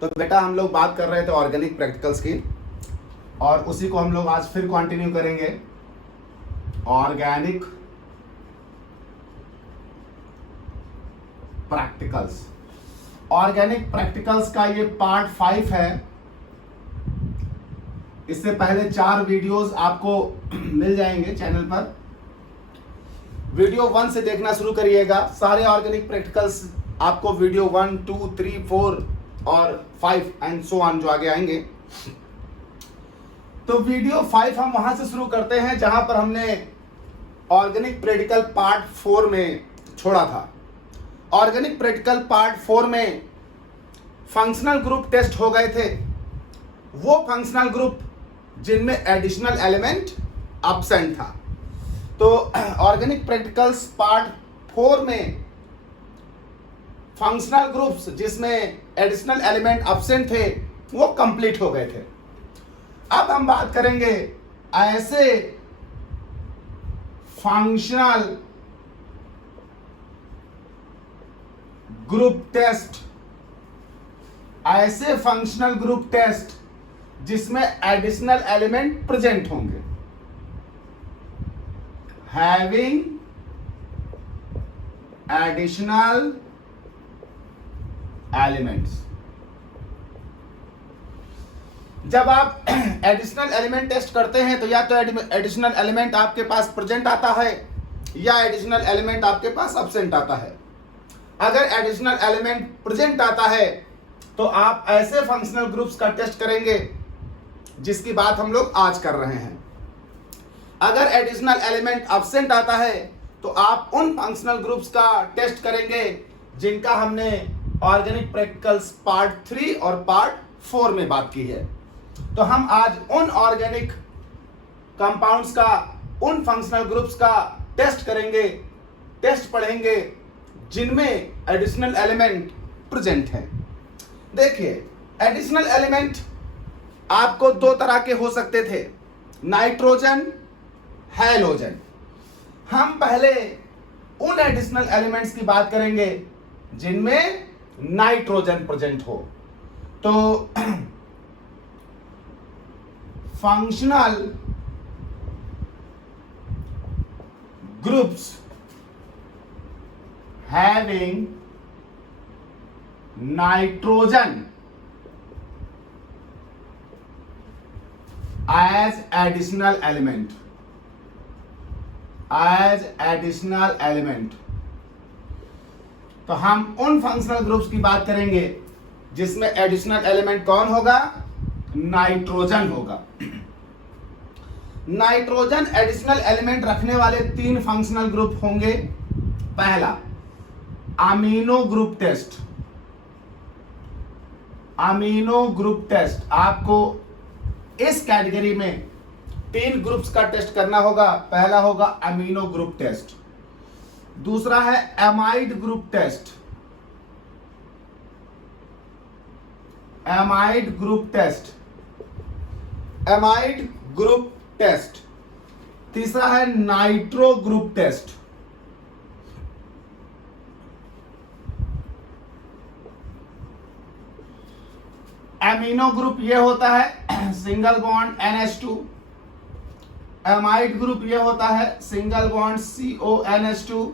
तो बेटा हम लोग बात कर रहे थे ऑर्गेनिक प्रैक्टिकल्स की, और उसी को हम लोग आज फिर कंटिन्यू करेंगे। ऑर्गेनिक प्रैक्टिकल्स, ऑर्गेनिक प्रैक्टिकल्स का ये पार्ट 5 है। इससे पहले 4 वीडियोस आपको मिल जाएंगे चैनल पर। वीडियो 1 से देखना शुरू करिएगा। सारे ऑर्गेनिक प्रैक्टिकल्स आपको वीडियो 1, 2, 3, 4 और 5 एंड सो ऑन जो आगे आएंगे। तो वीडियो 5 हम वहां से शुरू करते हैं जहां पर हमने ऑर्गेनिक प्रैक्टिकल पार्ट 4 में छोड़ा था। ऑर्गेनिक प्रैक्टिकल पार्ट 4 में फंक्शनल ग्रुप टेस्ट हो गए थे। वो फंक्शनल ग्रुप जिनमें एडिशनल एलिमेंट एब्सेंट था। तो ऑर्गेनिक प्रैक्टिकल्स पार्ट 4 में फंक्शनल ग्रुप्स जिसमें एडिशनल एलिमेंट एब्सेंट थे वो कंप्लीट हो गए थे। अब हम बात करेंगे ऐसे फंक्शनल ग्रुप टेस्ट, ऐसे फंक्शनल ग्रुप टेस्ट जिसमें एडिशनल एलिमेंट प्रेजेंट होंगे। Having additional elements. जब आप एडिशनल एलिमेंट टेस्ट करते हैं तो या तो एडिशनल एलिमेंट आपके पास प्रेजेंट आता है या एडिशनल एलिमेंट आपके पास एब्सेंट आता है। अगर एडिशनल एलिमेंट प्रेजेंट आता है तो आप ऐसे फंक्शनल ग्रुप्स का टेस्ट करेंगे जिसकी बात हम लोग आज कर रहे हैं। अगर एडिशनल एलिमेंट एब्सेंट आता है तो आप उन फंक्शनल ग्रुप्स का टेस्ट करेंगे जिनका हमने ऑर्गेनिक प्रैक्टिकल्स पार्ट 3 और पार्ट 4 में बात की है। तो हम आज उन ऑर्गेनिक कंपाउंड्स का, उन फंक्शनल ग्रुप्स का टेस्ट करेंगे, टेस्ट पढ़ेंगे जिनमें एडिशनल एलिमेंट प्रेजेंट है। देखिए, एडिशनल एलिमेंट आपको 2 तरह के हो सकते थे, नाइट्रोजन, हैलोजन। हम पहले उन एडिशनल एलिमेंट्स की बात करेंगे जिनमें नाइट्रोजन प्रेजेंट हो। तो functional groups having nitrogen as additional element, as additional element। तो हम उन फंक्शनल ग्रुप्स की बात करेंगे जिसमें एडिशनल एलिमेंट कौन होगा? नाइट्रोजन होगा। नाइट्रोजन एडिशनल एलिमेंट रखने वाले 3 फंक्शनल ग्रुप होंगे। पहला, amino group test. Amino group test आपको इस कैटेगरी में 3 ग्रुप्स का टेस्ट करना होगा। पहला होगा अमीनो ग्रुप टेस्ट, दूसरा है amide group test, amide group test, amide group test, तीसरा है nitro group test. Amino group ये होता है single bond NH2, amide group ये होता है सिंगल बॉन्ड CONH2,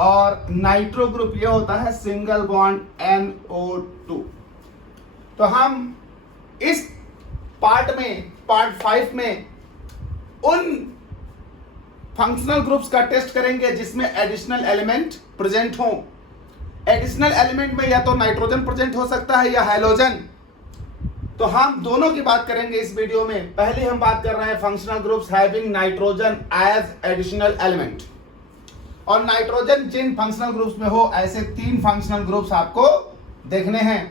और नाइट्रो ग्रुप ये होता है सिंगल बॉन्ड NO2। तो हम इस पार्ट में, पार्ट 5 में उन फंक्शनल ग्रुप्स का टेस्ट करेंगे जिसमें एडिशनल एलिमेंट प्रेजेंट हो। एडिशनल एलिमेंट में या तो नाइट्रोजन प्रेजेंट हो सकता है या हैलोजन। तो हम दोनों की बात करेंगे इस वीडियो में। पहले हम बात कर रहे हैं functional groups having nitrogen as additional element, और नाइट्रोजन जिन फंक्शनल ग्रुप्स में हो ऐसे 3 फंक्शनल ग्रुप्स आपको देखने हैं,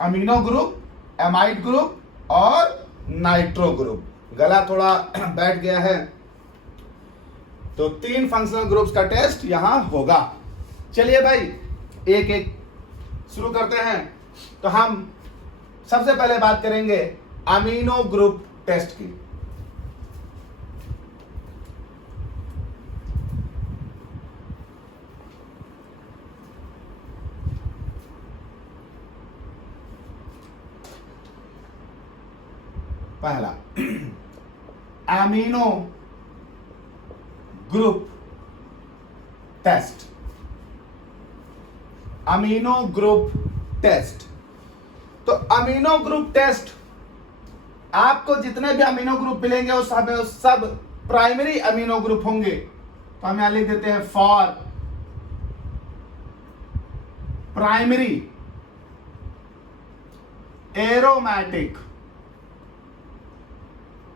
अमीनो ग्रुप, एमाइड ग्रुप और नाइट्रो ग्रुप। गला थोड़ा बैठ गया है, तो 3 फंक्शनल ग्रुप्स का टेस्ट यहां होगा। चलिए भाई एक एक शुरू करते हैं। तो हम सबसे पहले बात करेंगे अमीनो ग्रुप टेस्ट की। पहला amino group test, amino group test. तो अमीनो ग्रुप टेस्ट, आपको जितने भी अमीनो ग्रुप मिलेंगे वो सब प्राइमरी अमीनो ग्रुप होंगे। तो हम यहां लिख देते हैं for primary aromatic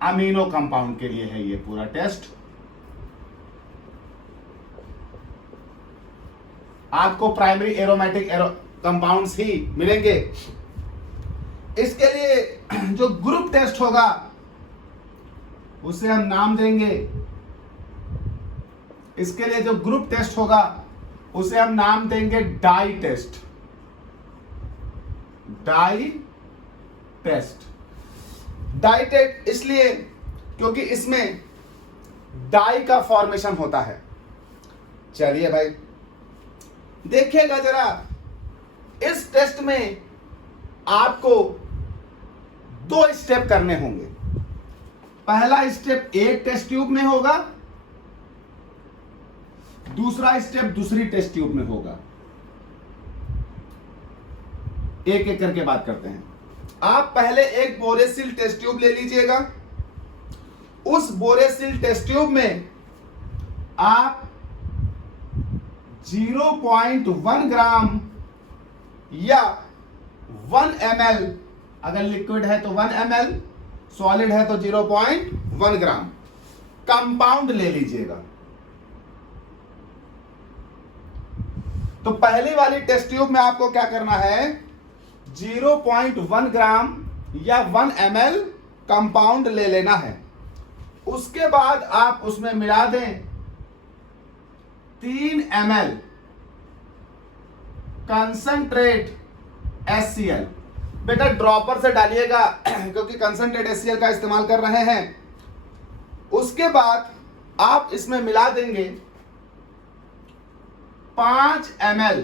amino compound के लिए है ये पूरा टेस्ट। आपको प्राइमरी एरोमेटिक कंपाउंड्स ही मिलेंगे। इसके लिए जो ग्रुप टेस्ट होगा उसे हम नाम देंगे, इसके लिए जो ग्रुप टेस्ट होगा उसे हम नाम देंगे dye test. Dye test, dye test इसलिए क्योंकि इसमें डाई का फॉर्मेशन होता है। चलिए भाई देखिएगा जरा, इस टेस्ट में आपको 2 स्टेप करने होंगे। पहला स्टेप एक टेस्ट ट्यूब में होगा, दूसरा स्टेप दूसरी टेस्ट ट्यूब में होगा। एक एक करके बात करते हैं। आप पहले एक बोरेसिल टेस्ट ट्यूब ले लीजिएगा। उस बोरेसिल टेस्ट ट्यूब में आप 0.1 ग्राम या 1 ml, अगर लिक्विड है तो 1 ml, सॉलिड है तो 0.1 ग्राम कंपाउंड ले लीजिएगा। तो पहली वाली टेस्ट ट्यूब में आपको क्या करना है, 0.1 ग्राम या 1 ml कंपाउंड ले लेना है। उसके बाद आप उसमें मिला दें 3 ml कंसंट्रेट HCl। बेटा ड्रॉपर से डालिएगा क्योंकि कंसंट्रेट HCl का इस्तेमाल कर रहे हैं। उसके बाद आप इसमें मिला देंगे 5 ml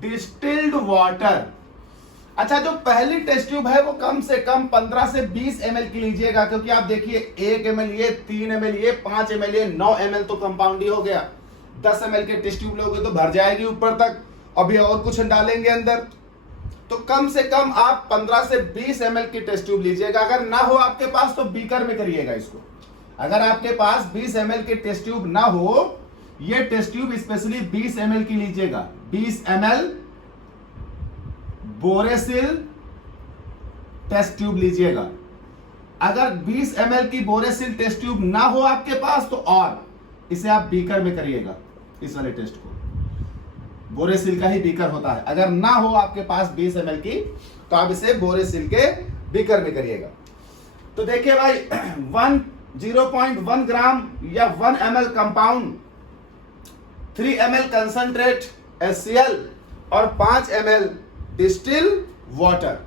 डिस्टिल्ड वाटर। अच्छा, जो पहली टेस्ट ट्यूब है वो कम से कम 15 से 20 ml की लीजिएगा, क्योंकि आप देखिए 1 ml ये, 3 ml ये, 5 ml ये, 9 ml तो कंपाउंड ही हो गया। 10 ml के टेस्ट ट्यूब लोगे तो भर जाएगी ऊपर तक, अभी और कुछ डालेंगे अंदर। तो कम से कम आप 15 से 20 ml की टेस्ट ट्यूब लीजिएगा। अगर ना हो आपके पास तो बीकर में करिएगा इसको। अगर आपके पास 20 ml की टेस्ट ट्यूब ना हो, ये टेस्ट ट्यूब स्पेशली 20 ml की लीजिएगा। 20 ml बोरेसिल टेस्ट ट्यूब लीजिएगा। अगर 20 ml की बोरेसिल टेस्ट ट्यूब ना हो आपके पास तो और इसे आप बीकर में करिएगा। इस वाले टेस्ट को बोरेसिल का ही बीकर होता है। अगर ना हो आपके पास 20 ml की तो आप इसे बोरेसिल के बीकर में करिएगा। तो देखिए भाई 0.1 ग्राम या 1 ml compound, 3 ml concentrate HCl और 5 ml डिस्टिल वाटर।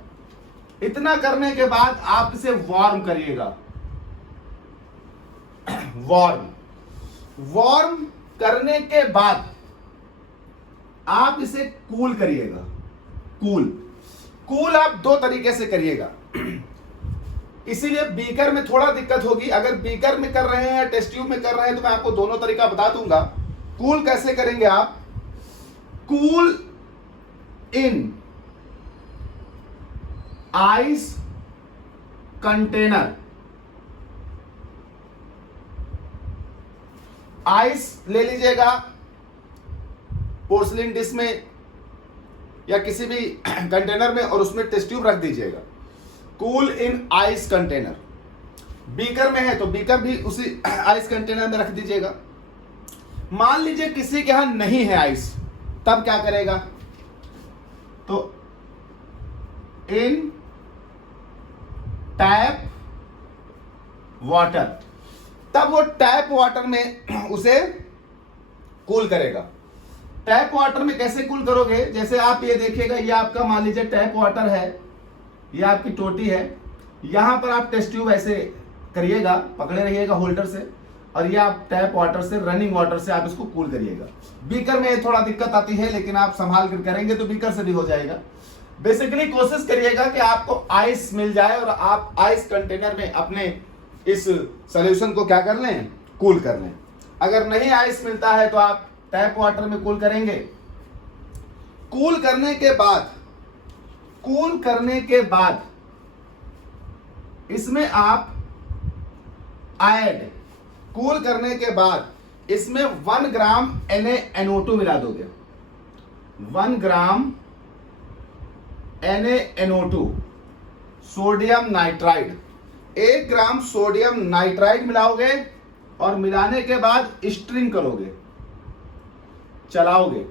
इतना करने के बाद आप इसे वार्म करिएगा। वार्म करने के बाद आप इसे कूल करिएगा। कूल आप 2 तरीके से करिएगा, इसीलिए बीकर में थोड़ा दिक्कत होगी। अगर बीकर में कर रहे हैं या टेस्ट ट्यूब में कर रहे हैं तो मैं आपको दोनों तरीका बता दूंगा। कूल कैसे करेंगे आप, cool in ice container. Ice ले लीजिएगा पोर्सलिन डिश में या किसी भी कंटेनर में और उसमें टेस्ट ट्यूब रख दीजिएगा। Cool in ice container. Beaker में है तो बीकर भी उसी आइस कंटेनर में रख दीजिएगा। मान लीजिए किसी के यहां नहीं है आइस, तब क्या करेगा, तो इन टैप वाटर, तब वो टैप वाटर में उसे कूल करेगा। टैप वाटर में कैसे कूल करोगे, जैसे आप ये देखिएगा, ये आपका मान लीजिए टैप वाटर है, ये आपकी टोटी है, यहां पर आप टेस्ट ट्यूब ऐसे करिएगा, पकड़े रहिएगा होल्डर से, और ये आप टैप वाटर से, रनिंग वाटर से आप इसको कूल करिएगा। बीकर में थोड़ा दिक्कत आती है, लेकिन आप संभाल कर करेंगे तो बीकर से भी हो जाएगा। बेसिकली कोशिश करिएगा कि आपको आइस मिल जाए और आप आइस कंटेनर में अपने इस सॉल्यूशन को क्या कर लें, कूल कर लें। अगर नहीं आइस मिलता है तो आप टैप वाटर में कूल करेंगे। कूल करने के बाद इसमें आप कूल करने के बाद इसमें 1 ग्राम NaNO2 मिला दोगे। 1 gram NaNO2 sodium nitride, 1 gram sodium nitride मिलाओगे और मिलाने के बाद स्ट्रिंग करोगे, चलाओगे।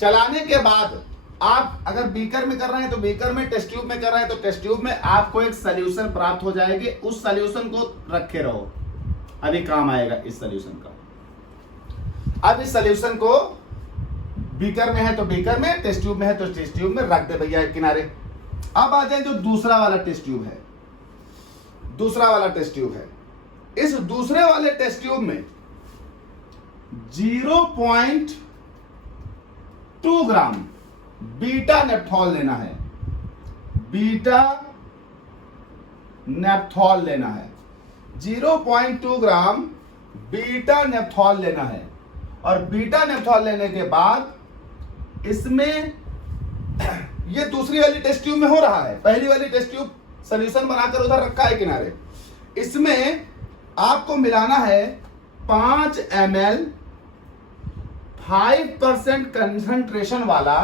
चलाने के बाद आप अगर बीकर में कर रहे हैं तो बीकर में, टेस्ट ट्यूब में कर रहे हैं तो टेस्ट ट्यूब में आपको एक सॉल्यूशन प्राप्त हो जाएगी। उस सॉल्यूशन को रखे रहो, अभी काम आएगा इस सॉल्यूशन का। अब इस सॉल्यूशन को बीकर में है तो बीकर में, टेस्ट ट्यूब में है तो टेस्ट ट्यूब में रख दे भैया एक किनारे। अब आ जाए जो दूसरा वाला टेस्ट ट्यूब है। इस दूसरे वाले टेस्ट ट्यूब में 0.2 ग्राम बीटा नेप्थॉल लेना है। 0.2 ग्राम बीटा नेप्थॉल लेना है। और बीटा नेप्थॉल लेने के बाद इसमें ये दूसरी वाली टेस्ट ट्यूब में हो रहा है, पहली वाली टेस्ट ट्यूब सॉल्यूशन बनाकर उधर रखा है किनारे। इसमें आपको मिलाना है 5 ml 5% कंसंट्रेशन वाला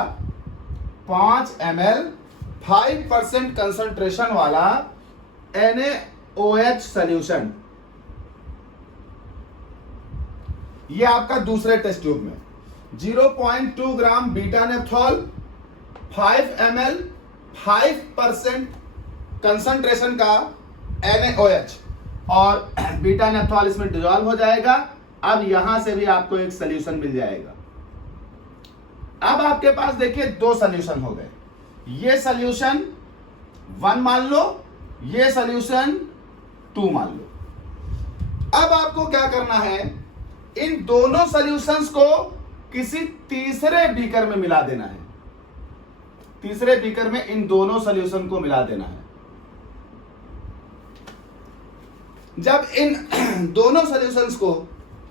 5% कंसंट्रेशन वाला NaOH सॉल्यूशन। ये आपका दूसरे टेस्ट ट्यूब में 0.2 ग्राम बीटा नेप्थॉल, 5 ml 5% कंसंट्रेशन का NaOH और बीटा नेप्थॉल इसमें डिसॉल्व हो जाएगा। अब यहां से भी आपको एक सॉल्यूशन मिल जाएगा। अब आपके पास देखिए 2 सॉल्यूशन हो गए। ये सॉल्यूशन 1 मान लो, ये सॉल्यूशन 2 मान लो। अब आपको क्या करना है, इन दोनों सॉल्यूशंस को किसी तीसरे बीकर में मिला देना है। तीसरे बीकर में इन दोनों सॉल्यूशन को मिला देना है। जब इन दोनों सॉल्यूशंस को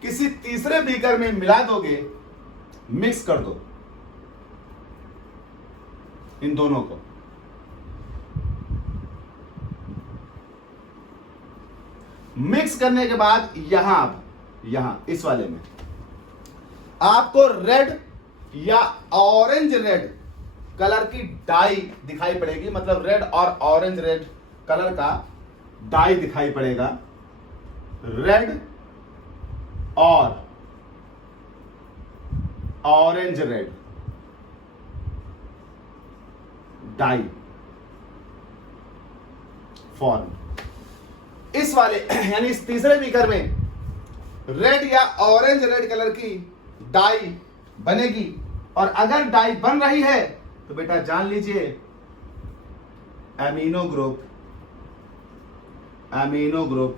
किसी तीसरे बीकर में मिला दोगे, मिक्स कर दो इन दोनों को। मिक्स करने के बाद यहां इस वाले में आपको रेड या ऑरेंज रेड कलर की डाई दिखाई पड़ेगी। मतलब रेड और ऑरेंज रेड कलर का डाई दिखाई पड़ेगा। रेड और ऑरेंज रेड डाई फॉर्म। इस वाले यानी इस तीसरे बीकर में रेड या ऑरेंज रेड कलर की डाई बनेगी। और अगर डाई बन रही है तो बेटा जान लीजिए एमिनो ग्रुप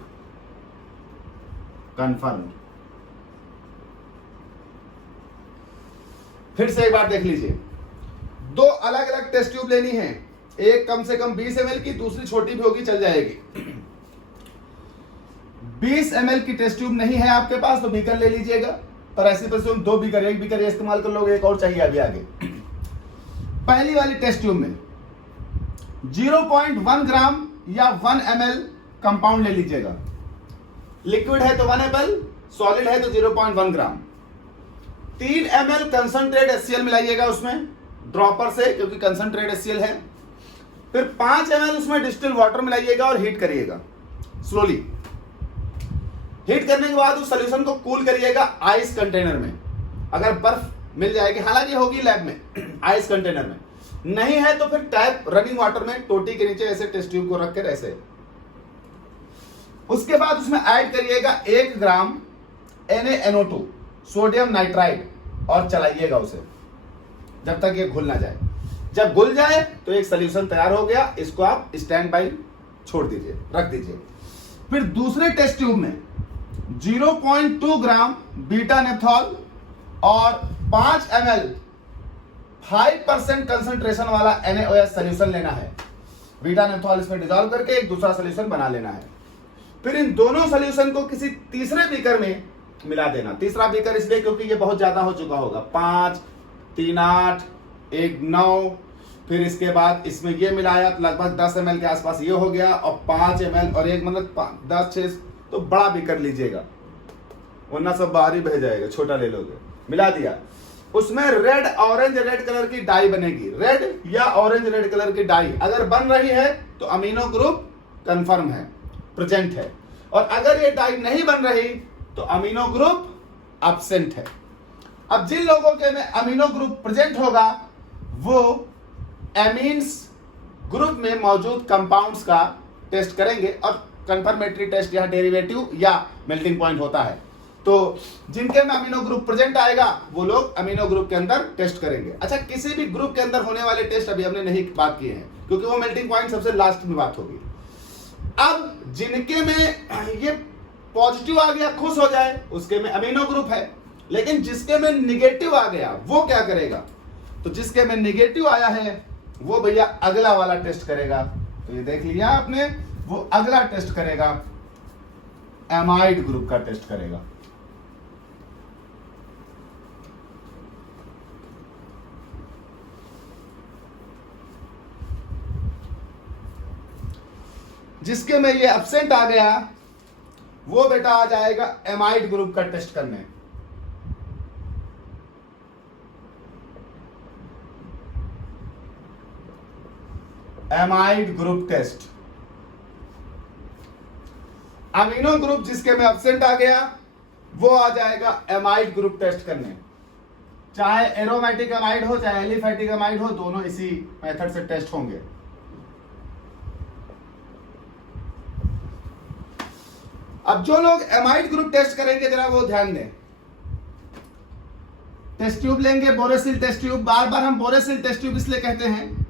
कंफर्म। फिर से एक बार देख लीजिए, 2 अलग अलग टेस्ट ट्यूब लेनी है। एक कम से कम 20 ml की, दूसरी छोटी भी होगी चल जाएगी। 20 ml की टेस्ट ट्यूब नहीं है आपके पास तो बीकर ले लीजिएगा। पर ऐसे पर 2 बीकर, एक बीकर इस्तेमाल कर लोगे, एक और चाहिए अभी आगे। पहली वाली टेस्ट ट्यूब में 0.1 ग्राम या 1 ml कंपाउंड ले लीजिएगा। लिक्विड है तो 1 ml, सॉलिड है तो 0.1 ग्राम। 3 ml कंसंट्रेट HCl मिलाइएगा उसमें ड्रॉपर से, क्योंकि कंसंट्रेट HCl है। फिर 5 ml उसमें डिस्टिल वाटर मिलाइएगा और हीट करिएगा स्लोली। हीट करने के बाद उस सॉल्यूशन को कूल करिएगा आइस कंटेनर में। अगर बर्फ मिल जाएगी, हालांकि होगी लैब में आइस कंटेनर में, नहीं है तो फिर टैप रनिंग वाटर में टोटी के नीचे ऐसे टेस्ट ट्यूब को रखकर ऐसे। उसके बाद उसमें ऐड करिएगा 1 ग्राम NaNO2 सोडियम नाइट्राइड और चलाइएगा उसे जब तक ये घुल ना जाए। जब घुल जाए तो एक सॉल्यूशन तैयार हो गया। इसको आप स्टैंड बाई छोड़ दीजिए, रख दीजिए। फिर दूसरे टेस्ट ट्यूब में 0.2 ग्राम बीटा नेप्थॉल और 5 ml 5% कंसंट्रेशन वाला NaOH सोल्यूशन लेना है, बीटा नेप्थॉल इसमें डिसॉल्व करके एक दूसरा सोल्यूशन बना लेना है। फिर इन दोनों सोल्यूशन को किसी तीसरे बीकर में मिला देना। तीसरा बीकर इसलिए क्योंकि ये बहुत ज्यादा हो चुका होगा, 5, 3, 8, 1, 9, फिर इसके बाद इसमें ये मिलाया तो लगभग 10 ml के आसपास ये हो गया, और 5 ml और एक मतलब 10, 6, तो बड़ा बीकर लीजिएगा वरना सब बाहर ही बह जाएगा, छोटा ले लोगे। मिला दिया, उसमें रेड ऑरेंज रेड कलर की डाई बनेगी, रेड या ऑरेंज रेड कलर की डाई अगर बन रही है तो अमीनो ग्रुप कंफर्म है, प्रेजेंट है, और अगर ये डाई नहीं बन रही तो अमीनो ग्रुप एब्सेंट है। अब जिन लोगों के में अमीनो ग्रुप प्रेजेंट होगा वो एमीन्स ग्रुप में मौजूद कंपाउंड्स का टेस्ट करेंगे, और कंफर्मेटरी टेस्ट या डेरिवेटिव या मेल्टिंग पॉइंट होता है। तो जिनके में अमीनो ग्रुप प्रेजेंट आएगा वो लोग अमीनो ग्रुप के अंदर टेस्ट करेंगे। अच्छा, किसी भी ग्रुप के अंदर होने वाले टेस्ट अभी हमने नहीं बात किए हैं क्योंकि वो मेल्टिंग पॉइंट सबसे लास्ट में बात होगी। अब जिनके में ये पॉजिटिव आ गया, खुश हो जाए, उसके में अमीनो ग्रुप है, लेकिन जिसके में निगेटिव आ गया वो क्या करेगा? तो जिसके में निगेटिव आया है वो भैया अगला वाला टेस्ट करेगा। तो ये देख लिया आपने, वो अगला टेस्ट करेगा, एमाइड ग्रुप का टेस्ट करेगा। जिसके में ये एब्सेंट आ गया वो बेटा आ जाएगा एमाइड ग्रुप का टेस्ट करने। Amide group test, amino group जिसके में एब्सेंट आ गया वो आ जाएगा एमाइड ग्रुप टेस्ट करने। चाहे एरोमेटिक एमाइड हो चाहे एलिफैटिक एमाइड हो, दोनों इसी मेथड से टेस्ट होंगे। अब जो लोग एमाइड ग्रुप टेस्ट करेंगे जरा वो ध्यान दें। टेस्ट ट्यूब लेंगे, बोरेसिल टेस्ट ट्यूब। बार बार हम बोरेसिल टेस्ट ट्यूब इसलिए कहते हैं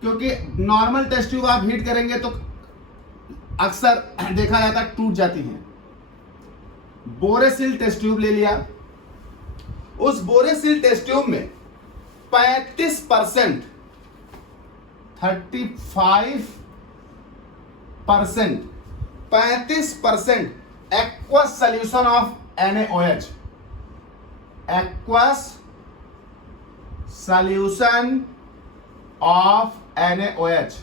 क्योंकि नॉर्मल टेस्ट ट्यूब आप हीट करेंगे तो अक्सर देखा जाता है टूट जाती हैं। बोरेसिल टेस्ट ट्यूब ले लिया, उस बोरेसिल टेस्ट ट्यूब में 35%, 35% aqueous solution of NaOH, aqueous solution of NaOH,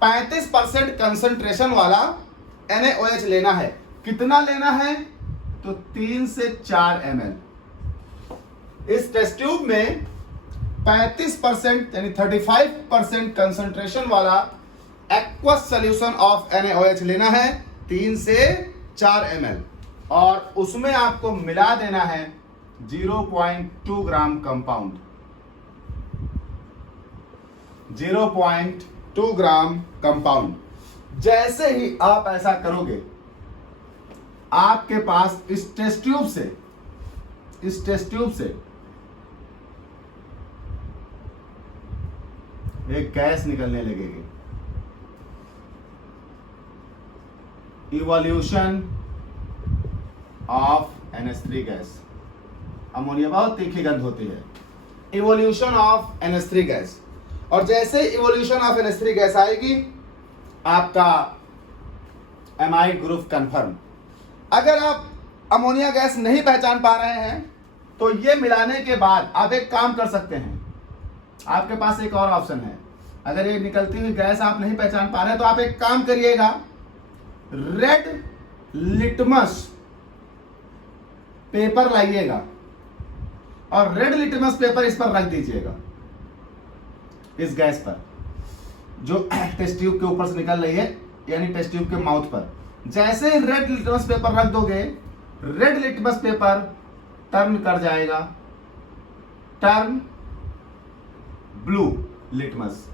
35% concentration वाला NaOH लेना है। कितना लेना है? तो 3 से 4 ml। इस टेस्ट ट्यूब में 35% यानी 35% कंसंट्रेशन वाला एक्वस सोल्यूशन ऑफ NaOH लेना है, 3 से 4 ml, और उसमें आपको मिला देना है 0.2 ग्राम कंपाउंड, 0.2 ग्राम कंपाउंड। जैसे ही आप ऐसा करोगे आपके पास इस टेस्ट ट्यूब से एक गैस निकलने लगेगी। Evolution of NH3 gas. Ammonia बहुत तीखी गंध होती है। इवोल्यूशन ऑफ NH3 गैस, और जैसे इवोल्यूशन ऑफ NH3 गैस आएगी आपका एमाइड ग्रुप कंफर्म। अगर आप अमोनिया गैस नहीं पहचान पा रहे हैं तो ये मिलाने के बाद आप एक काम कर सकते हैं। आपके पास एक और ऑप्शन है। अगर ये निकलती हुई गैस आप नहीं पहचान पा रहे हैं तो आप एक काम करिएगा, रेड लिटमस पेपर लाइएगा और रेड लिटमस पेपर इस पर रख दीजिएगा, इस गैस पर जो टेस्ट ट्यूब के ऊपर से निकल रही है, यानी टेस्ट ट्यूब के माउथ पर। जैसे ही रेड लिटमस पेपर रख दोगे, रेड लिटमस पेपर टर्न कर जाएगा, टर्न ब्लू लिटमस।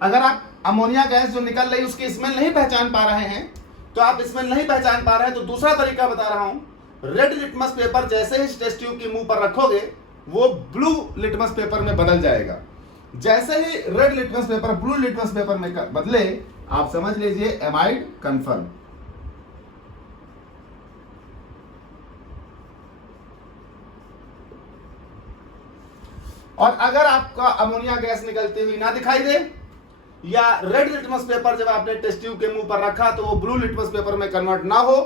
अगर आप अमोनिया गैस जो निकल रही है उसकी स्मेल नहीं पहचान पा रहे हैं तो आप स्मेल नहीं पहचान पा रहे हैं तो दूसरा तरीका बता रहा हूं। रेड लिटमस पेपर जैसे ही टेस्ट ट्यूब के मुंह पर रखोगे वो ब्लू लिटमस पेपर में बदल जाएगा। जैसे ही red litmus paper blue litmus paper में बदले, आप समझ लीजिए एमाइड कंफर्म। और अगर आपका अमोनिया गैस निकलती हुई ना दिखाई दे या रेड लिटमस पेपर जब आपने टेस्ट ट्यूब के मुंह पर रखा तो वो ब्लू लिटमस पेपर में कन्वर्ट ना हो,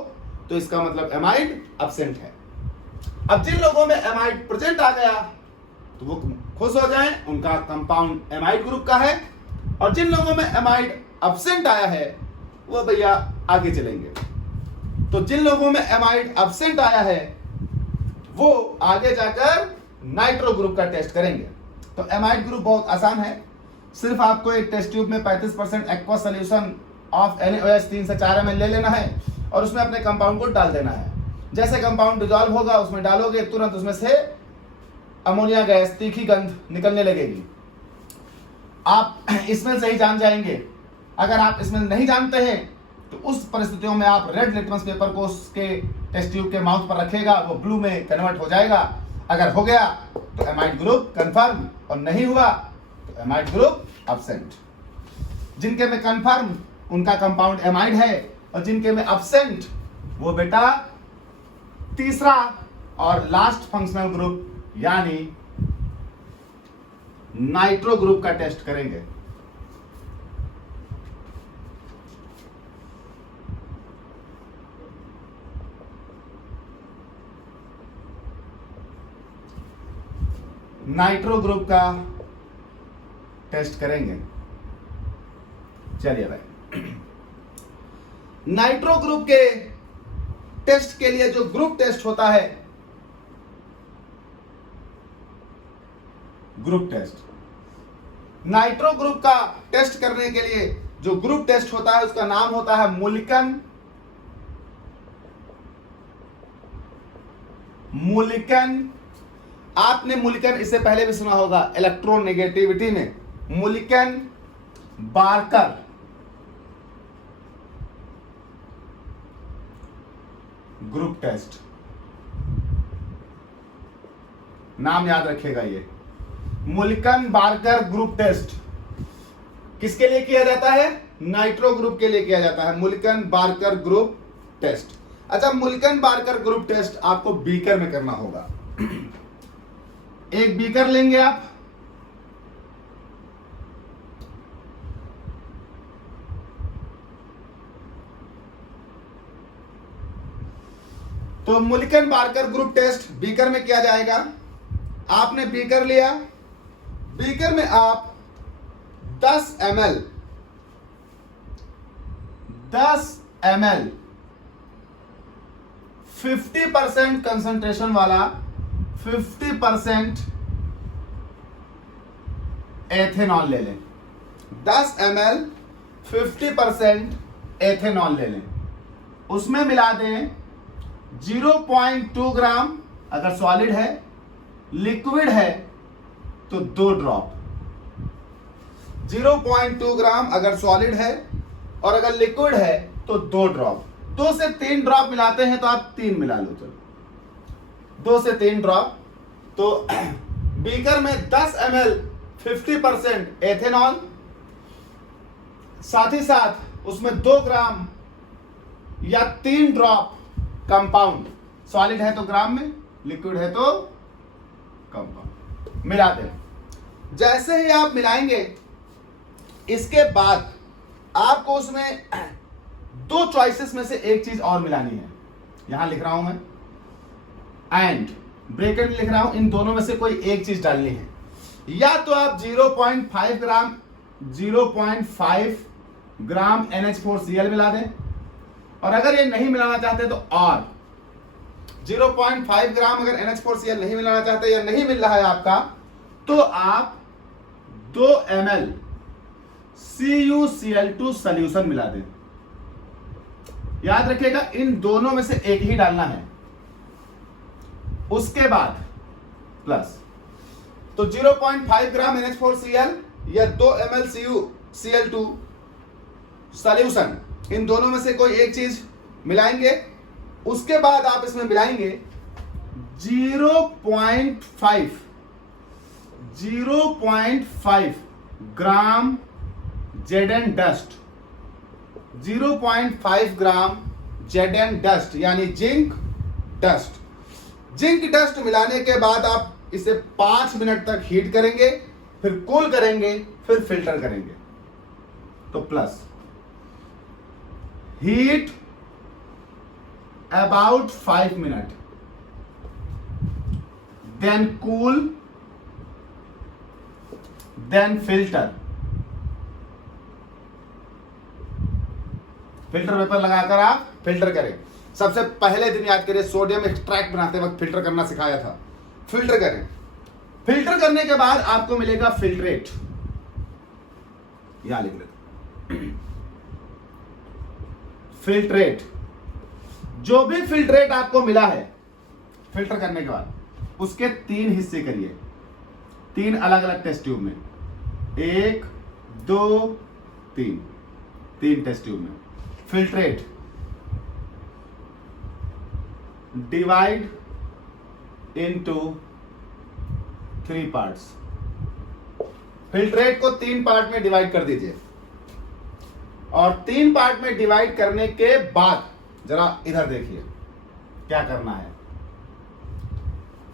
तो इसका मतलब एमाइड एब्सेंट है। अब जिन लोगों में एमाइड प्रेजेंट आ गया तो वो खुश हो जाएं, उनका कंपाउंड एमाइड ग्रुप का है। और जिन लोगों में एमाइड एब्सेंट आया है वो भैया आगे चलेंगे। तो जिन लोगों में एमाइड एब्सेंट आया है वो आगे जाकर नाइट्रो ग्रुप का टेस्ट करेंगे। तो एमाइड ग्रुप बहुत आसान है, सिर्फ आपको एक टेस्ट ट्यूब में 35% एक्वा सोल्यूशन ऑफ NaOH 3 से 4 ml ले लेना है और उसमें अपने कंपाउंड को डाल देना है। जैसे कंपाउंड डिजॉल्व होगा उसमें डालोगे, तुरंत उसमें से अमोनिया गैस तीखी गंध निकलने लगेगी। आप स्मेल से ही जान जाएंगे। अगर आप स्मेल नहीं जानते हैं तो उस परिस्थितियों में आप रेड लिटमस पेपर को उसके टेस्ट ट्यूब के माउथ पर रखेगा, वो ब्लू में कन्वर्ट हो जाएगा। अगर हो गया तो एमाइड ग्रुप कंफर्म, और नहीं हुआ तो एमाइड ग्रुप एब्सेंट। जिनके में कंफर्म उनका कंपाउंड एमाइड है और जिनके में एब्सेंट वो बेटा तीसरा और लास्ट फंक्शनल ग्रुप यानी नाइट्रो ग्रुप का टेस्ट करेंगे। नाइट्रो ग्रुप का टेस्ट करेंगे। चलिए भाई, नाइट्रो ग्रुप के टेस्ट के लिए जो ग्रुप टेस्ट होता है, ग्रुप टेस्ट, नाइट्रो ग्रुप का टेस्ट करने के लिए जो ग्रुप टेस्ट होता है उसका नाम होता है मुलिकन। आपने मुलिकन इससे पहले भी सुना होगा इलेक्ट्रोनेगेटिविटी में, मुलिकन बार्कर ग्रुप टेस्ट, नाम याद रखिएगा। ये मुलिकन बार्कर ग्रुप टेस्ट किसके लिए किया जाता है? नाइट्रो ग्रुप के लिए किया जाता है, मुलिकन बार्कर ग्रुप टेस्ट। अच्छा, मुलिकन बार्कर ग्रुप टेस्ट आपको बीकर में करना होगा। एक बीकर लेंगे आप, तो Mulliken Barker group test beaker में किया जाएगा। आपने बीकर लिया, बीकर में आप 10 ml 50% कंसंट्रेशन वाला 50% एथेनॉल ले लें। 10 ml 50% एथेनॉल ले लें, उसमें मिला दें 0.2 ग्राम, अगर सॉलिड है, लिक्विड है तो 2 ड्रॉप। 0.2 ग्राम अगर सॉलिड है और अगर लिक्विड है तो 2 ड्रॉप। 2 से 3 ड्रॉप मिलाते हैं तो आप 3 मिला लो। चलो 2 से 3 ड्रॉप। तो बीकर में 10 ml 50% एथेनॉल, साथ ही साथ उसमें 2 ग्राम या 3 ड्रॉप कंपाउंड, सॉलिड है तो ग्राम में, लिक्विड है तो कंपाउंड, मिला दें। जैसे ही आप मिलाएंगे इसके बाद आपको उसमें 2 चॉइसेस में से एक चीज और मिलानी है। यहां लिख रहा हूं मैं, एंड ब्रैकेट में लिख रहा हूं, इन दोनों में से कोई एक चीज डालनी है। या तो आप 0.5 ग्राम NH4Cl मिला दें, और अगर ये नहीं मिलाना चाहते तो और 0.5 ग्राम अगर NH4Cl नहीं मिलाना चाहते या नहीं मिल रहा है आपका, तो आप 2 ml CuCl2 सॉल्यूशन मिला दें। याद रखिएगा इन दोनों में से एक ही डालना है। उसके बाद प्लस, तो 0.5 ग्राम NH4Cl या 2 ml CuCl2 सॉल्यूशन, इन दोनों में से कोई एक चीज मिलाएंगे। उसके बाद आप इसमें मिलाएंगे 0.5 ग्राम Zn डस्ट, 0.5 ग्राम Zn डस्ट यानी जिंक डस्ट। जिंक डस्ट मिलाने के बाद आप इसे 5 मिनट तक हीट करेंगे, फिर कूल करेंगे, फिर फिल्टर करेंगे। तो plus heat about 5 minute, then cool, then filter. Filter paper लगाकर आप फिल्टर करें। सबसे पहले दिन याद करिए, सोडियम एक्सट्रैक्ट बनाते वक्त फिल्टर करना सिखाया था। फिल्टर करें। फिल्टर करने के बाद आपको मिलेगा फिल्ट्रेट, यहां लिख लेते। फिल्ट्रेट, जो भी फिल्ट्रेट आपको मिला है फिल्टर करने के बाद, उसके 3 हिस्से करिए, 3 अलग अलग टेस्ट ट्यूब में, 1 2 3 टेस्ट ट्यूब में। Filtrate divide into 3 parts. Filtrate को 3 पार्ट में डिवाइड कर दीजिए, और 3 पार्ट में डिवाइड करने के बाद जरा इधर देखिए क्या करना है।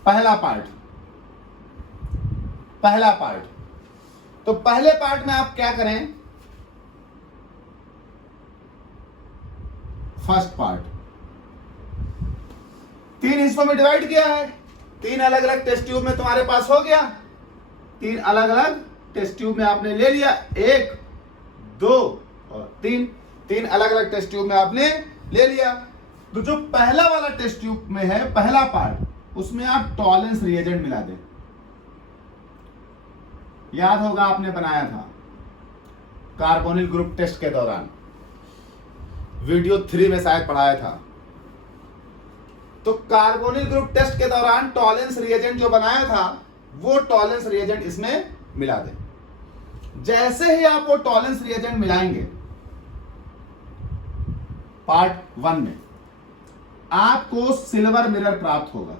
पहला पार्ट, तो पहले पार्ट में आप क्या करें, फर्स्ट पार्ट 3 हिस्सों में डिवाइड किया है, 3 अलग अलग टेस्ट ट्यूब में तुम्हारे पास हो गया। 3 अलग अलग टेस्ट ट्यूब में आपने ले लिया, 1 2 और 3 अलग अलग टेस्ट ट्यूब में आपने ले लिया। तो जो पहला वाला टेस्ट ट्यूब में है, पहला पार्ट, उसमें आप टॉलरेंस रिएजेंट मिला दें। याद होगा आपने बनाया था कार्बोनिल ग्रुप टेस्ट के दौरान, वीडियो 3 में शायद पढ़ाया था। तो कार्बोनिल ग्रुप टेस्ट के दौरान टॉलरेंस रिएजेंट जो बनाया था, वो टॉलरेंस रिएजेंट इसमें मिला दें। जैसे ही आप वो टॉलरेंस रिएजेंट मिलाएंगे पार्ट 1 में, आपको सिल्वर मिरर प्राप्त होगा।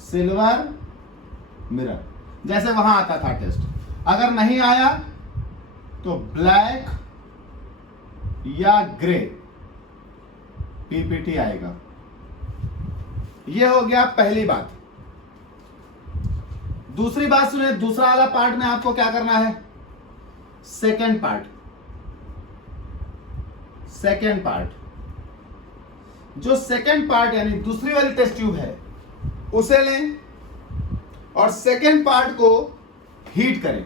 सिल्वर मिरर, जैसे वहां आता था टेस्ट। अगर नहीं आया तो ब्लैक या ग्रे पीपीटी आएगा। यह हो गया पहली बात। दूसरी बात सुनिए, दूसरा वाला पार्ट में आपको क्या करना है, सेकेंड पार्ट, जो सेकेंड पार्ट यानी दूसरी वाली टेस्ट ट्यूब है, उसे लें और सेकेंड पार्ट को हीट करें।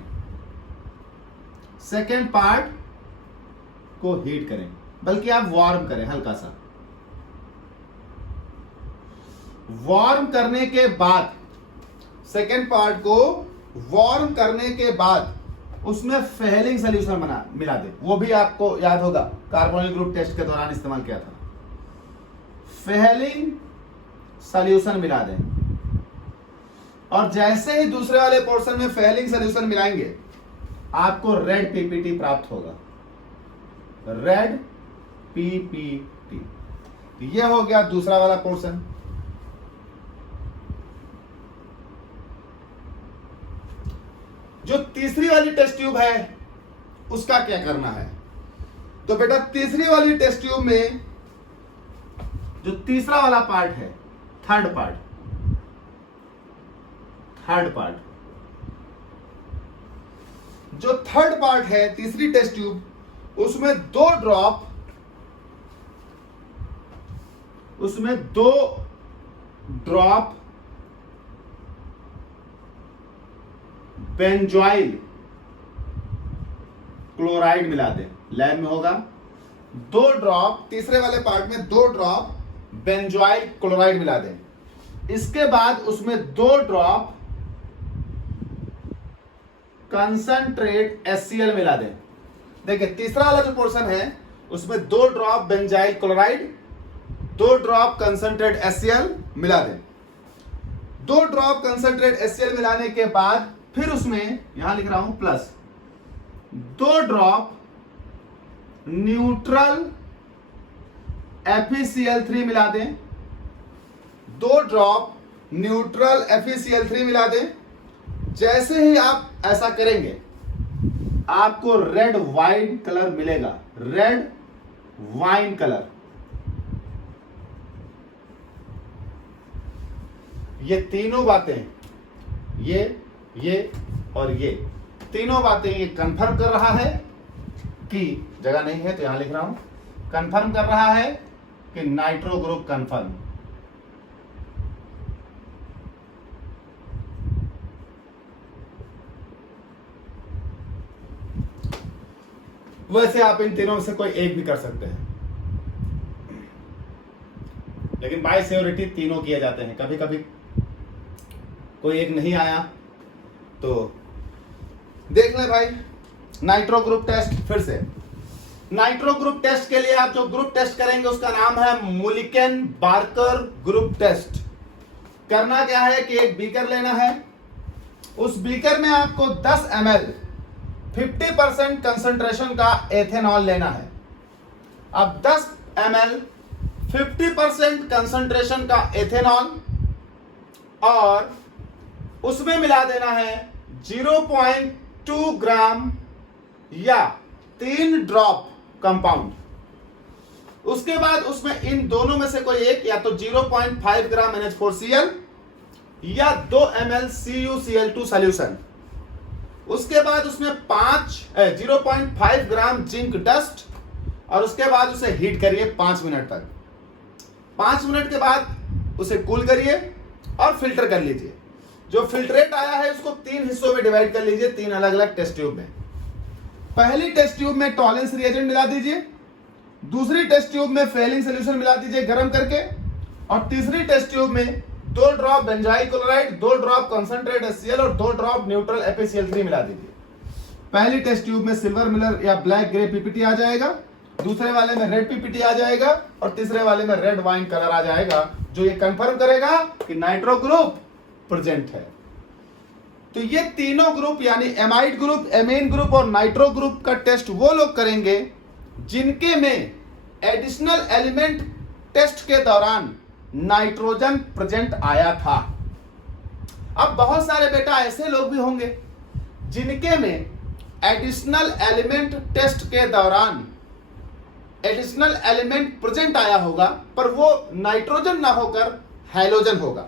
सेकेंड पार्ट को हीट करें, बल्कि आप वार्म करें, हल्का सा वार्म करने के बाद, सेकेंड पार्ट को वार्म करने के बाद उसमें फेलिंग सोल्यूशन मिला दे। वो भी आपको याद होगा, कार्बोनिल ग्रुप टेस्ट के दौरान इस्तेमाल किया था। फेलिंग सोल्यूशन मिला दें, और जैसे ही दूसरे वाले पोर्शन में फेलिंग सोल्यूशन मिलाएंगे, आपको रेड पीपीटी प्राप्त होगा। रेड पीपीटी, यह हो गया दूसरा वाला पोर्शन। जो तीसरी वाली टेस्ट ट्यूब है, उसका क्या करना है। तो बेटा तीसरी वाली टेस्ट ट्यूब में जो तीसरा वाला पार्ट है, थर्ड पार्ट, जो थर्ड पार्ट है तीसरी टेस्ट ट्यूब, उसमें 2 ड्रॉप बेंजॉइल क्लोराइड मिला दें। लैब में होगा 2 ड्रॉप, तीसरे वाले पार्ट में 2 ड्रॉप बेंजॉइल क्लोराइड मिला दें। इसके बाद उसमें 2 ड्रॉप कंसंट्रेट HCl मिला दें। देखिए तीसरा वाला जो पोर्शन है, उसमें 2 drop benzyl chloride, 2 drop concentrate HCl मिला दें। 2 ड्रॉप कंसंट्रेट HCl मिलाने के बाद फिर उसमें, यहां लिख रहा हूं प्लस, 2 ड्रॉप न्यूट्रल FeCl3 मिला दें। 2 ड्रॉप न्यूट्रल FeCl3 मिला दें। जैसे ही आप ऐसा करेंगे, आपको रेड वाइन कलर मिलेगा। रेड वाइन कलर, ये तीनों बातें ये और ये तीनों बातें ये कंफर्म कर रहा है कि, जगह नहीं है तो यहां लिख रहा हूं, कंफर्म कर रहा है कि नाइट्रो ग्रुप कंफर्म। वैसे आप इन तीनों में से कोई एक भी कर सकते हैं, लेकिन बाय सियोरिटी तीनों किए जाते हैं। कभी कभी कोई एक नहीं आया तो देख ले भाई। नाइट्रो ग्रुप टेस्ट, फिर से नाइट्रो ग्रुप टेस्ट के लिए आप जो ग्रुप टेस्ट करेंगे उसका नाम है मुलिकन बार्कर ग्रुप टेस्ट। करना क्या है कि एक बीकर लेना है, उस बीकर में आपको 10 ml 50% कंसंट्रेशन का एथेनॉल लेना है। अब 10 ml 50% कंसंट्रेशन का एथेनॉल और उसमें मिला देना है 0.2 ग्राम या 3 ड्रॉप कंपाउंड। उसके बाद उसमें इन दोनों में से कोई एक, या तो 0.5 ग्राम NH4Cl या 2 ml CuCl2 सॉल्यूशन। उसके बाद उसमें 0.5 ग्राम जिंक डस्ट और उसके बाद उसे हीट करिए 5 मिनट तक। 5 मिनट के बाद उसे कूल करिए और फिल्टर कर लीजिए। जो फिल्ट्रेट आया है उसको 3 हिस्सों में डिवाइड कर लीजिए, 3 अलग अलग टेस्ट ट्यूब में। पहली टेस्ट ट्यूब में टॉलेंस रिएजेंट मिला दीजिए, दूसरी टेस्ट ट्यूब में फेलिंग सोल्यूशन मिला दीजिए गर्म करके, और तीसरी टेस्ट ट्यूब में 2 drop benzyl chloride, 2 drop concentrate HCl और 2 ड्रॉप न्यूट्रल FeCl3 मिला दीजिए। पहली टेस्ट ट्यूब में सिल्वर मिलर या ब्लैक ग्रे पीपीटी आ जाएगा, दूसरे वाले में रेड पीपीटी आ जाएगा और तीसरे वाले में रेड वाइन कलर आ जाएगा, जो ये कंफर्म करेगा कि नाइट्रो ग्रुप प्रेजेंट है। तो ये तीनों ग्रुप यानी एमाइड ग्रुप, एमीन ग्रुप और नाइट्रो ग्रुप का टेस्ट वो लोग करेंगे जिनके में एडिशनल एलिमेंट टेस्ट के दौरान नाइट्रोजन प्रेजेंट आया था। अब बहुत सारे बेटा ऐसे लोग भी होंगे जिनके में एडिशनल एलिमेंट टेस्ट के दौरान एडिशनल एलिमेंट प्रेजेंट आया होगा पर वो नाइट्रोजन ना होकर हैलोजन होगा।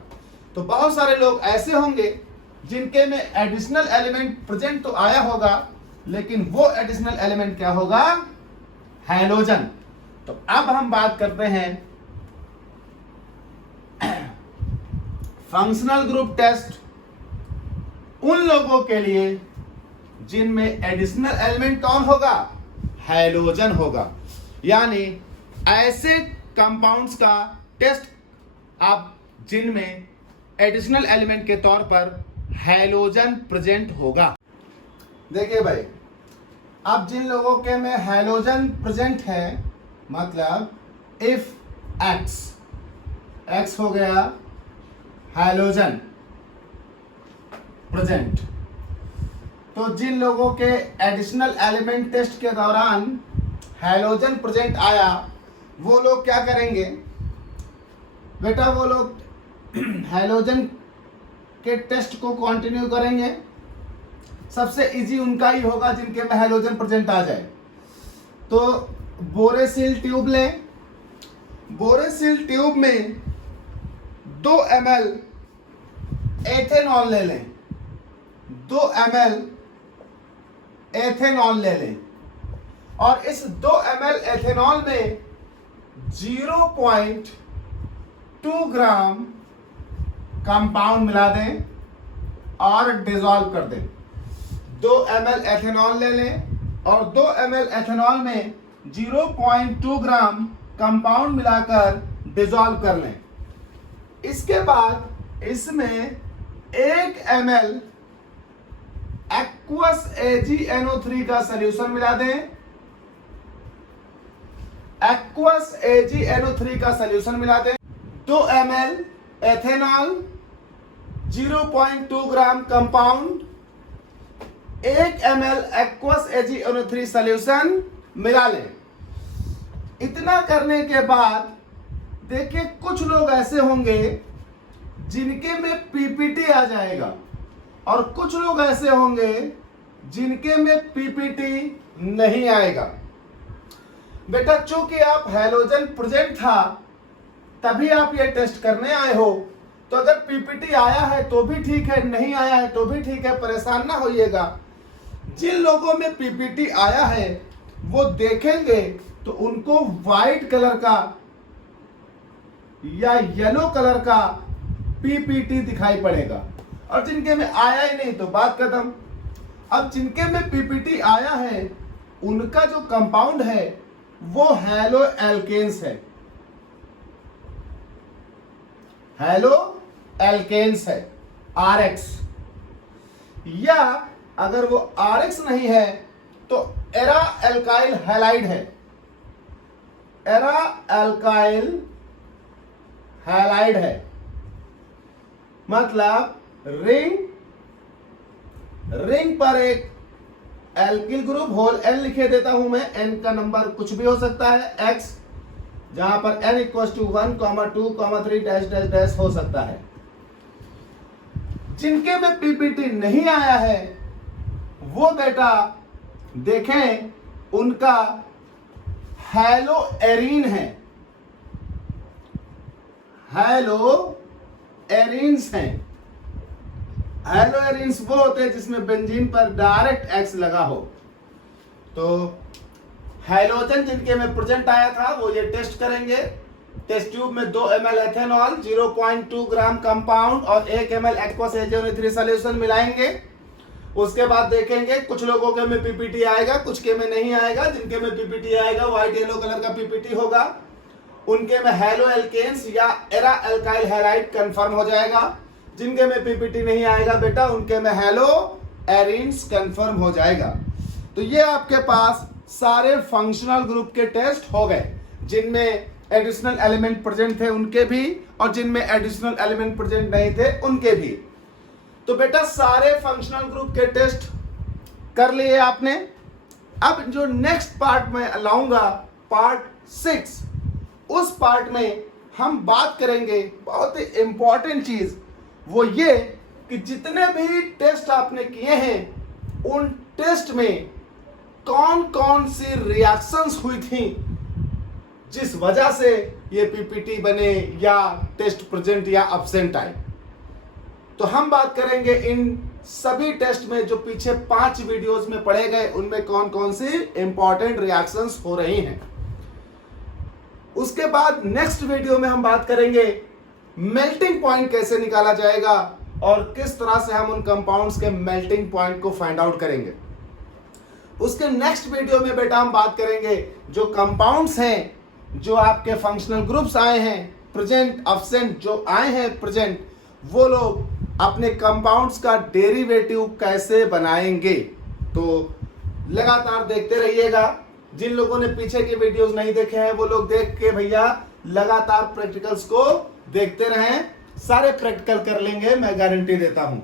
तो बहुत सारे लोग ऐसे होंगे जिनके में एडिशनल एलिमेंट प्रेजेंट तो आया होगा लेकिन वो एडिशनल एलिमेंट क्या होगा, हैलोजन। तो अब हम बात करते हैं फंक्शनल ग्रुप टेस्ट उन लोगों के लिए जिनमें एडिशनल एलिमेंट कौन होगा, हैलोजन होगा। यानी ऐसे कंपाउंड्स का टेस्ट आप जिनमें एडिशनल एलिमेंट के तौर पर हैलोजन प्रेजेंट होगा। देखिए भाई, अब जिन लोगों के में हैलोजन प्रेजेंट है, मतलब इफ X हो गया हैलोजन प्रेजेंट, तो जिन लोगों के एडिशनल एलिमेंट टेस्ट के दौरान हैलोजन प्रेजेंट आया वो लोग क्या करेंगे बेटा, वो लोग हैलोजन के टेस्ट को कंटिन्यू करेंगे। सबसे इजी उनका ही होगा जिनके में हैलोजन प्रेजेंट आ जाए। तो बोरेसिल ट्यूब लें, बोरेसिल ट्यूब में 2 ml एथेनॉल ले लें, 2 ml एथेनॉल ले लें और इस 2 ml एथेनॉल में 0.2 ग्राम कंपाउंड मिला दें और डिसॉल्व कर दें। 2 ml एथेनॉल ले लें और 2 ml एथेनॉल में 0.2 ग्राम कंपाउंड मिलाकर डिसॉल्व कर लें। इसके बाद इसमें 1 ml एक्वस AgNO3 का सॉल्यूशन मिला दें। एक्वस AgNO3 का सॉल्यूशन मिला दें। 2 ml ethanol, 0.2 gram compound, 1 ml aqueous AgNO3 solution मिला लें। इतना करने के बाद देखिए कुछ लोग ऐसे होंगे जिनके में पीपीटी आ जाएगा और कुछ लोग ऐसे होंगे जिनके में पीपीटी नहीं आएगा। बेटा चूंकि आप हैलोजन प्रेजेंट था तभी आप ये टेस्ट करने आए हो, तो अगर पीपीटी आया है तो भी ठीक है, नहीं आया है तो भी ठीक है, परेशान ना होइएगा। जिन लोगों में पीपीटी आया है वो देखेंगे तो उनको व्हाइट कलर का या येलो कलर का पीपीटी दिखाई पड़ेगा, और जिनके में आया ही नहीं तो बात खत्म। अब जिनके में पीपीटी आया है उनका जो कंपाउंड है वो हेलो एल्केन्स है, हेलो एल्केन्स है, RX। या अगर वो RX नहीं है तो एरा एल्काइल हैलाइड है, एरा एल्काइल हैलाइड है। मतलब रिंग पर एक एल्किल ग्रुप होल N लिखे देता हूं मैं, N का नंबर कुछ भी हो सकता है, X, जहां पर N = 1, 2, 3 डैश डैश डैश हो सकता है। जिनके में पीपीटी नहीं आया है वो बेटा देखें उनका हेलो एरीन है, हेलो एरीन्स हैं। हेलो एरीन्स वो होते हैं जिसमें बेंजीन पर डायरेक्ट X लगा हो। तो हैलोजन जिनके में प्रेजेंट आया था वो ये टेस्ट करेंगे। टेस्ट ट्यूब में 2 ml एथेनॉल, 0.2 ग्राम कंपाउंड और 1 ml एक्वस HNO3 सॉल्यूशन मिलाएंगे। उसके बाद देखेंगे कुछ लोगों के में पीपीटी आएगा, कुछ के में नहीं आएगा। जिनके में पीपीटी आएगा व्हाइट येलो कलर का पीपीटी होगा, उनके में हेलो एल्केन्स या एरा एल्काइल हैलाइड कंफर्म हो जाएगा। जिनके में पीपीटी नहीं आएगा बेटा उनके में हेलो एरीन्स कंफर्म हो जाएगा। तो ये आपके पास सारे फंक्शनल ग्रुप के टेस्ट हो गए, जिनमें एडिशनल एलिमेंट प्रेजेंट थे उनके भी और जिनमें एडिशनल एलिमेंट प्रेजेंट नहीं थे उनके भी। तो बेटा सारे फंक्शनल ग्रुप के टेस्ट कर लिए आपने। अब जो नेक्स्ट पार्ट में लाऊंगा, पार्ट 6, उस पार्ट में हम बात करेंगे बहुत ही इंपॉर्टेंट चीज, वो ये कि जितने भी टेस्ट आपने किए हैं उन टेस्ट में कौन कौन सी रिएक्शंस हुई थी जिस वजह से ये पीपीटी बने या टेस्ट प्रेजेंट या अब्सेंट आए। तो हम बात करेंगे इन सभी टेस्ट में जो पीछे 5 वीडियोस में पढ़े गए उनमें कौन कौन सी इंपॉर्टेंट रिएक्शंस हो रही हैं। उसके बाद नेक्स्ट वीडियो में हम बात करेंगे मेल्टिंग पॉइंट कैसे निकाला जाएगा और किस तरह से हम उन कंपाउंड्स के मेल्टिंग पॉइंट को फाइंड आउट करेंगे। उसके नेक्स्ट वीडियो में बेटा हम बात करेंगे जो कंपाउंड्स हैं जो आपके फंक्शनल ग्रुप्स आए हैं प्रेजेंट अब्सेंट, जो आए हैं प्रेजेंट, वो लोग अपने कंपाउंड्स का डेरिवेटिव कैसे बनाएंगे। तो लगातार देखते रहिएगा। जिन लोगों ने पीछे के वीडियोस नहीं देखे हैं वो लोग देख के भैया लगातार प्रैक्टिकल्स को देखते रहें, सारे प्रैक्टिकल कर लेंगे, मैं गारंटी देता हूं।